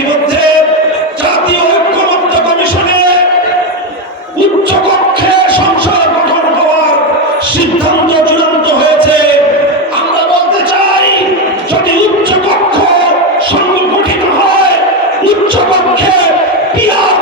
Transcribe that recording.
ইতিমধ্যে জাতীয় ঐক্যমত্য কমিশনে উচ্চ কক্ষে সংসদ গঠন হওয়ার সিদ্ধান্ত চূড়ান্ত হয়েছে। আমরা বলতে চাই, যদি উচ্চ কক্ষ সংগঠিত হয়, উচ্চ কক্ষে পিয়ার